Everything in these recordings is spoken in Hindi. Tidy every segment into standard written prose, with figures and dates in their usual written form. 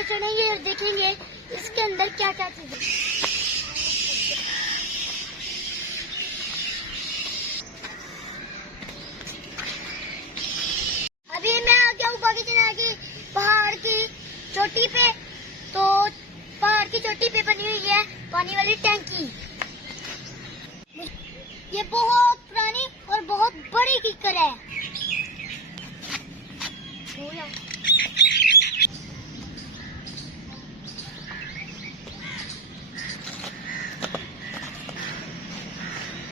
ऊपर चढ़ेंगे और देखेंगे इसके अंदर क्या क्या चीजें। अभी मैं आ गया हूँ बागीचना की पहाड़ की चोटी पे। तो पहाड़ की चोटी पे बनी हुई है पानी वाली टैंकी। ये बहुत पुरानी और बहुत बड़ी कीकर है।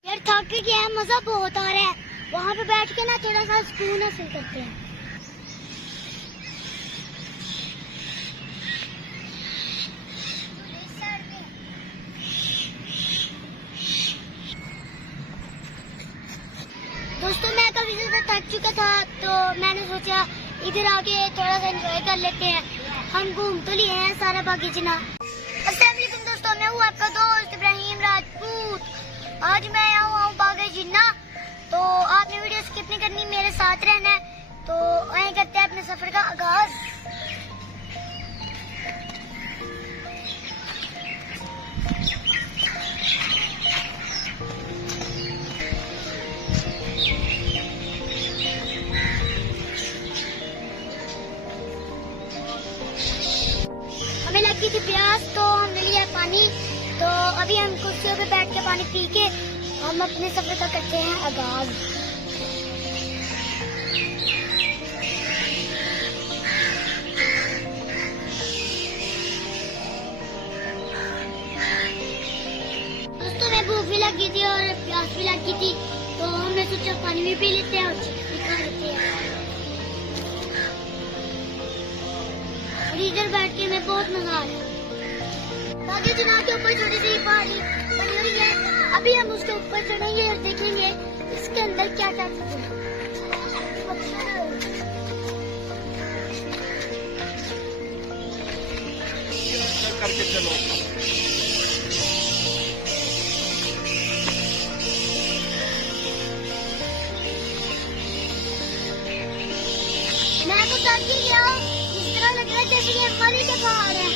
यार थक गया है, मजा बहुत आ रहा है। वहाँ पे बैठ के ना थोड़ा सा सुकून हासिल करते हैं। दोस्तों मैं काफी ज्यादा थक चुका था तो मैंने सोचा इधर आके थोड़ा सा एंजॉय कर लेते हैं। हम घूम तो लिए हैं सारा बागीचना। अस्सलाम वालेकुम दोस्तों, मैं हूँ आपका दोस्त इब्राहिम राजपूत। आज मैं आया हूँ बागीचना। तो आपने वीडियो स्किप नहीं करनी, मेरे साथ रहना है। तो वहीं करते हैं अपने सफर का आगाज। हमें लगी थी प्यास तो हमने लिया पानी। तो अभी हम कुर्सियों पे बैठ के पानी पी के हम अपने सफर का करते हैं आगाज। दोस्तों मैं भूख भी लगी थी और प्यास भी लगी थी तो हमने सोचा पानी भी पी लेते हैं और चिप्स भी खा लेते हैं। और इधर बैठ के मैं बहुत मजा आ रहा है। बागीचना के ऊपर छोटी सी पहाड़ी बनी हुई है। अभी हम उसके ऊपर चढ़ेंगे और देखेंगे इसके अंदर क्या क्या चीजें करके चलो। मैं तो थक ही गया हूँ। इस तरह लग रहा है जैसे ये मरी के पहाड़ है।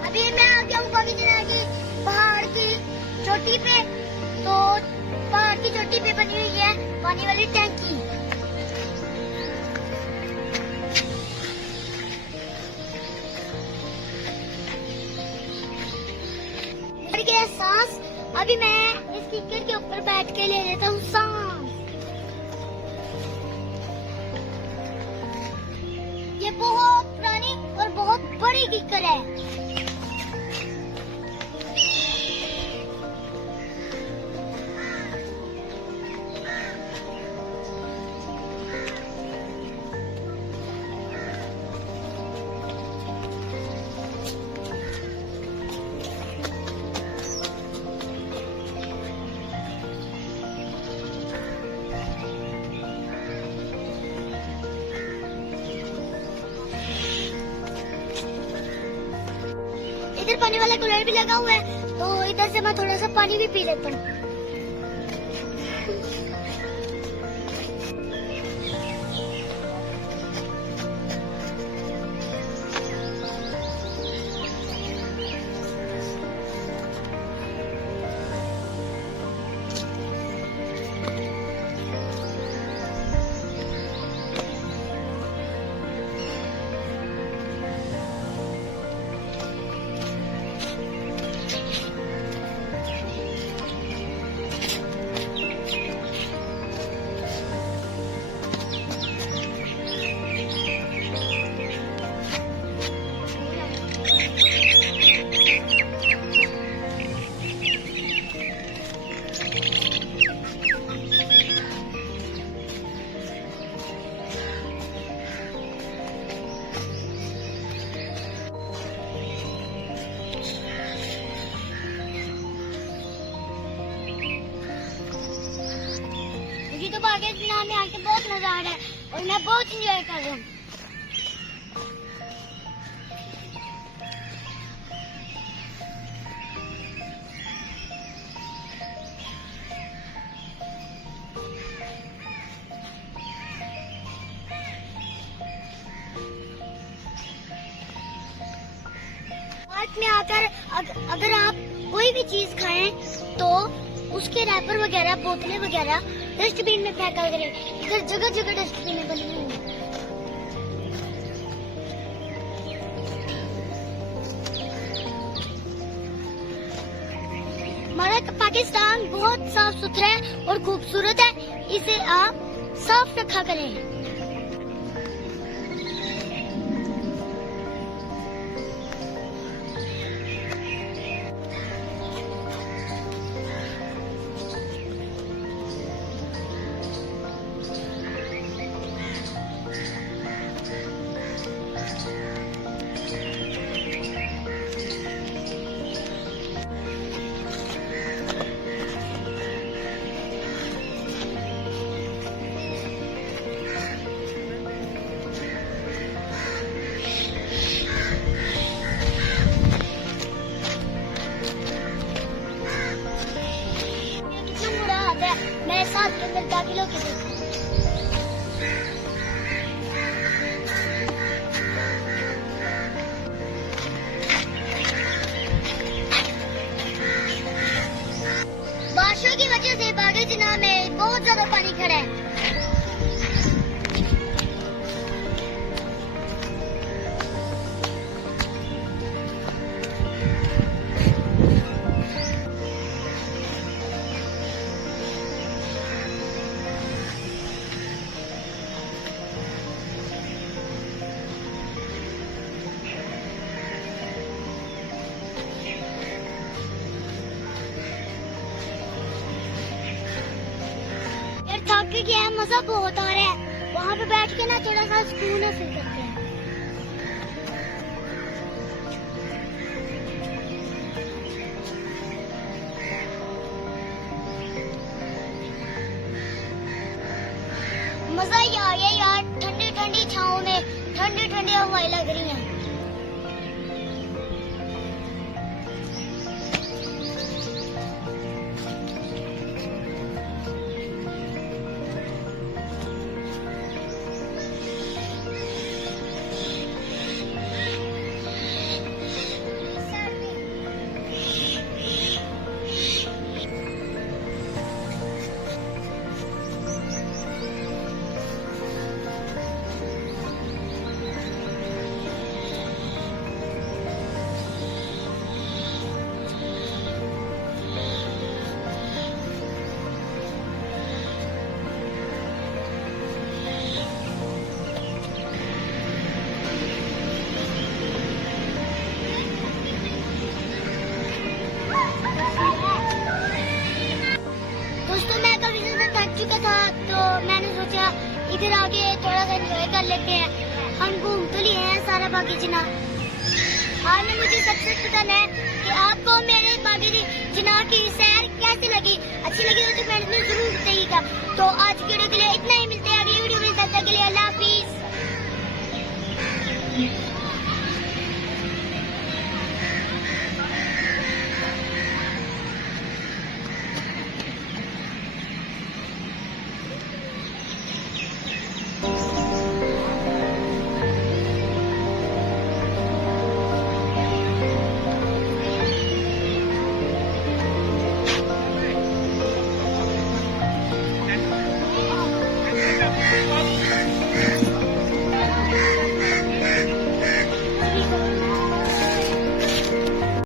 अभी मैं आ गया हूँ बागीचना की पहाड़ की चोटी पे। तो पहाड़ की चोटी पे बनी हुई है पानी वाली टैंकी। सांस अभी मैं इस कीकर के ऊपर बैठ के ले लेता हूँ सांस। ये बहुत पुरानी और बहुत बड़ी कीकर है। इधर पानी वाला कूलर भी लगा हुआ है तो इधर से मैं थोड़ा सा पानी भी पी लेता हूँ। तो बागीचना में आके बहुत मजा आ रहा है और मैं बहुत इंजॉय कर रहा हूँ। भारत में आकर अगर आप कोई भी चीज खाएं तो उसके रैपर वगैरह, बोतलें वगैरह डस्टबिन में फेंका करें। इधर जगह जगह डस्टबिन बनी हुई हैं। हमारा पाकिस्तान बहुत साफ सुथरा है और खूबसूरत है, इसे आप साफ रखा करें। मेरे साथ के अंदर दाखिल होके देखो। बारिशों की वजह से बागे जिना में बहुत ज्यादा पानी खड़ा है। थक गया है, मजा बहुत आ रहा है। वहाँ पे बैठ के ना थोड़ा सा सुकून हासिल करते हैं। मजा ही आ गया यार, ठंडी ठंडी छाँव में ठंडी ठंडी हवाएं लग रही हैं। इधर आके थोड़ा सा एंजॉय कर लेते हैं। हम घूम तो लिए हैं सारा बागी जिना। आपने मुझे सबसे बताना है कि आपको मेरे बागी जिना की सैर कैसी लगी। अच्छी लगी तो कमेंट में जरूर बताइएगा। तो आज के वीडियो के लिए इतना ही, मिलते हैं अगली वीडियो में। तब तक के लिए अल्लाह हाफिज। Thank you.